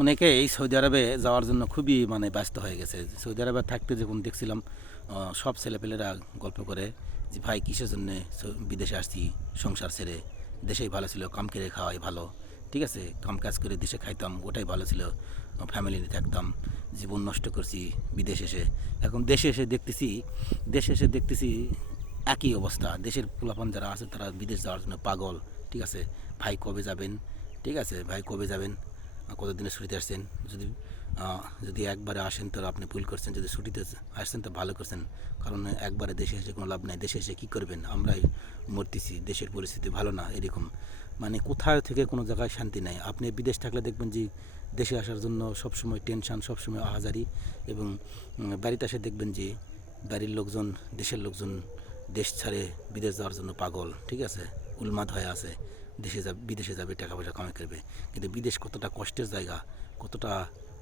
অনেকে এই সৌদি আরবে যাওয়ার জন্য খুবই ব্যস্ত হয়ে গেছে। সৌদি আরবে থাকতে যখন দেখছিলাম সব ছেলেপেলেরা গল্প করে যে ভাই কিসের জন্যে বিদেশে আসছি, সংসার ছেড়ে দেশেই ভালো ছিল, কাম করে খাওয়াই ভালো, ঠিক আছে, কাম কাজ করে দেশে খাইতাম ওটাই ভালো ছিল, ফ্যামিলি নিয়ে থাকতাম, জীবন নষ্ট করছি বিদেশে এসে। এখন দেশে এসে দেখতেছি একই অবস্থা। দেশের পোলাপান যারা আছে তারা বিদেশ যাওয়ার জন্য পাগল, ঠিক আছে। ভাই কবে যাবেন, ঠিক আছে ভাই কবে যাবেন, কতদিনের ছুটিতে আসছেন, যদি যদি একবারে আসেন তো আপনি ভুল করছেন, যদি ছুটিতে আসছেন তো ভালো করছেন, কারণ একবারে দেশে এসে কোনো লাভ নাই, দেশে এসে কী করবেন, আমরাই মরতেছি, দেশের পরিস্থিতি ভালো না, এরকম কোথায় থেকে কোনো জায়গায় শান্তি নাই। আপনি বিদেশ থাকলে দেখবেন যে দেশে আসার জন্য সবসময় টেনশান, সবসময় আহাজারি, এবং বাড়িতে এসে দেখবেন যে বাড়ির লোকজন, দেশের লোকজন দেশ ছাড়ে বিদেশ যাওয়ার জন্য পাগল, ঠিক আছে, উন্মাদ হয়ে আছে, বিদেশে যাবে, টাকা পয়সা কামাই করবে। কিন্তু বিদেশ কতটা কষ্টের জায়গা, কতটা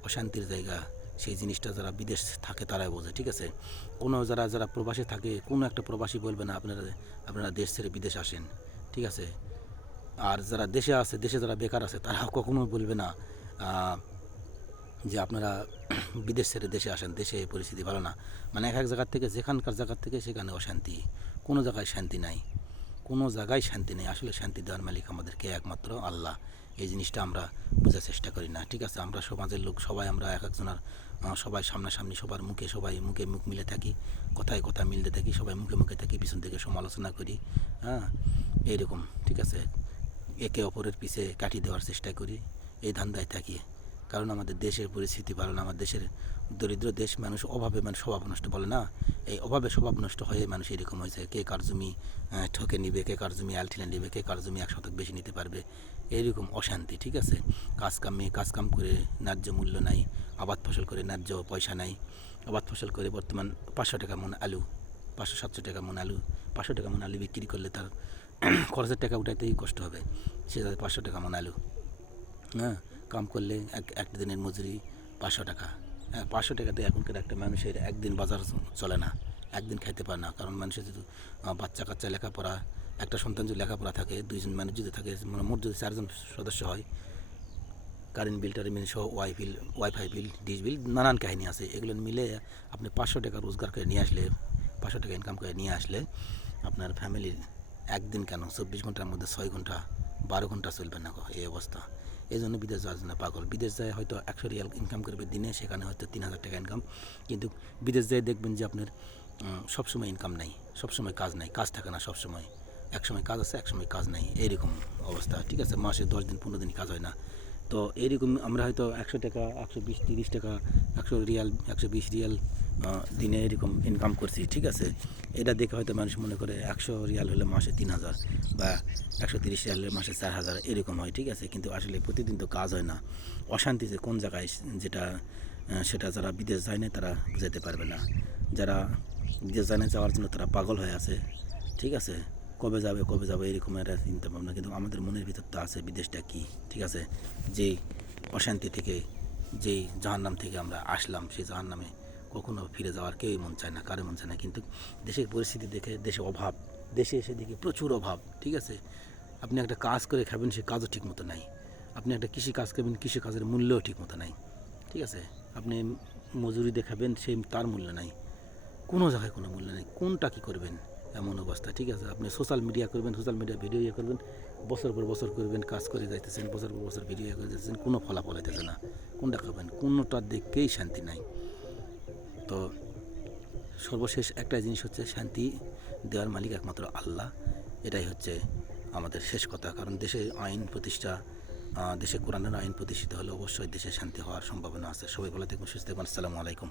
অশান্তির জায়গা, সেই জিনিসটা যারা বিদেশ থাকে তারাই বোঝে, ঠিক আছে। কোনো যারা যারা প্রবাসে থাকে, কোনো একটা প্রবাসী বলবে না আপনারা দেশ ছেড়ে বিদেশ আসেন, ঠিক আছে। আর যারা দেশে আছে, দেশে যারা বেকার আছে, তারা কখনো বলবে না যে আপনারা বিদেশ ছেড়ে দেশে আসেন, দেশে পরিস্থিতি ভালো না। এক এক জায়গার থেকে, যেখানকার জায়গার থেকে সেখানে অশান্তি, কোনো জায়গায় শান্তি নাই, কোনো জায়গায় শান্তি নেই। আসলে শান্তি দেওয়ার মালিক আমাদেরকে একমাত্র আল্লাহ। এই জিনিসটা আমরা বোঝার চেষ্টা করি না, ঠিক আছে। আমরা সমাজের লোক সবাই, আমরা এক একজনের সবাই সামনাসামনি, সবার মুখে, সবাই মুখে মুখ মিলে থাকি, কথায় কথা মিলতে থাকি, সবাই মুখে মুখে থাকি, পিছন থেকে সমালোচনা করি, হ্যাঁ, এইরকম, ঠিক আছে। একে অপরের পিছে কাটি দেওয়ার চেষ্টা করি, এই ধান্দায় থাকি। কারণ আমাদের দেশের পরিস্থিতি ভালো না। আমার দেশের দরিদ্র দেশ, মানুষ অভাবে স্বভাব নষ্ট বলে না, এই অভাবে স্বভাব নষ্ট হয়ে মানুষ এরকম হয়েছে। কে কার জমি ঠকে নিবে, কে কার জমি আলঠিনে নিবে, কে কার জমি 1 শতক বেশি নিতে পারবে, এইরকম অশান্তি, ঠিক আছে। কাজকাম করে ন্যায্য মূল্য নাই, আবাদ ফসল করে ন্যায্য পয়সা নাই। আবাদ ফসল করে বর্তমান 500 টাকা মন আলু, 500-700 টাকা মন আলু, 500 টাকা মন আলু বিক্রি করলে তার খরচের টাকা উঠাইতেই কষ্ট হবে, সে 500 টাকা মন আলু, হ্যাঁ। কাম করলে একটা দিনের মজুরি 500 টাকা, হ্যাঁ। 500 টাকাতে এখনকার একটা মানুষের একদিন বাজার চলে না, একদিন খাইতে পারে না। কারণ মানুষের যদি বাচ্চা কাচ্চা লেখাপড়া, একটা সন্তান যদি লেখাপড়া থাকে, 2জন মানুষ যদি থাকে, মোট যদি 4জন সদস্য হয়, কারেন্ট বিল টারেন্ট বিল সহ ওয়াইফাই বিল, ডিশ বিল, নানান কাহিনী আছে, এগুলো মিলে আপনি 500 টাকা রোজগার করে নিয়ে আসলে, 500 টাকা ইনকাম করে নিয়ে আসলে আপনার ফ্যামিলির একদিন কেন 24 ঘন্টার মধ্যে 6 ঘন্টা 12 ঘন্টা চলবে না, এই অবস্থা। এই জন্য বিদেশ যাওয়ার জন্য পাগল। বিদেশ যায় হয়তো 100 রিয়াল ইনকাম করবে দিনে, সেখানে হয়তো 3000 টাকা ইনকাম। কিন্তু বিদেশ যায় দেখবেন যে আপনার সবসময় ইনকাম নাই, সবসময় কাজ নাই, কাজ থাকে না সবসময়, একসময় কাজ আছে, একসময় কাজ নাই, এইরকম অবস্থা, ঠিক আছে। মাসে 10 দিন 15 দিন কাজ হয় না। তো এইরকম আমরা হয়তো 100 টাকা, 120-30 টাকা, 100 রিয়াল, 120 রিয়াল দিনে এরকম ইনকাম করছি, ঠিক আছে। এটা দেখে হয়তো মানুষ মনে করে 100 রিয়াল হলে মাসে 3000, বা 130 রিয়াল হলে মাসে 4000, এরকম হয়, ঠিক আছে। কিন্তু আসলে প্রতিদিন তো কাজ হয় না। অশান্তি যে কোন জায়গায়, যেটা সেটা যারা বিদেশ যায় না তারা যেতে পারবে না। যারা বিদেশ যায় না যাওয়ার জন্য তারা পাগল হয়ে আছে, ঠিক আছে। কবে যাবে এরকম একটা চিন্তা ভাবনা, কিন্তু আমাদের মনের ভিতর তো আছে বিদেশটা কী, ঠিক আছে। যেই অশান্তি থেকে, যেই জাহান্নাম থেকে আমরা আসলাম, সেই জাহান্নামে কখনো ফিরে যাওয়ার কেউই মন চায় না, কারো মন চায় না। কিন্তু দেশের পরিস্থিতি দেখে, দেশে অভাব, দেশে এসে দেখি প্রচুর অভাব, ঠিক আছে। আপনি একটা কাজ করে খাবেন, সে কাজও ঠিক মতো নাই। আপনি একটা কৃষি কাজ করবেন, কৃষি কাজের মূল্যও ঠিক মতো নাই, ঠিক আছে। আপনি মজুরি দেখাবেন, সেই তার মূল্য নাই, কোনো জায়গায় কোনো মূল্য নেই। কোনটা কী করবেন, এমন অবস্থা, ঠিক আছে। আপনি সোশ্যাল মিডিয়া করবেন, সোশ্যাল মিডিয়া ভিডিও করবেন, বছর পর বছর করবেন, কাজ করে যাইতেছেন, বছর পর বছর ভিডিও করে যাইতেছেন, কোনো ফলাফল হইতেছে না। কোনটা খাবেন, কোনোটার দিকেই শান্তি নাই। তো সর্বশেষ একটা জিনিস হচ্ছে, শান্তি দেওয়ার মালিক একমাত্র আল্লাহ। এটাই হচ্ছে আমাদের শেষ কথা। কারণ দেশে আইন প্রতিষ্ঠা, দেশে কোরআনের আইন প্রতিষ্ঠিত হলে অবশ্যই দেশে শান্তি হওয়ার সম্ভাবনা আছে। সবাই ভালো থাকুন, সুস্থ থাকুন। আসসালামু আলাইকুম।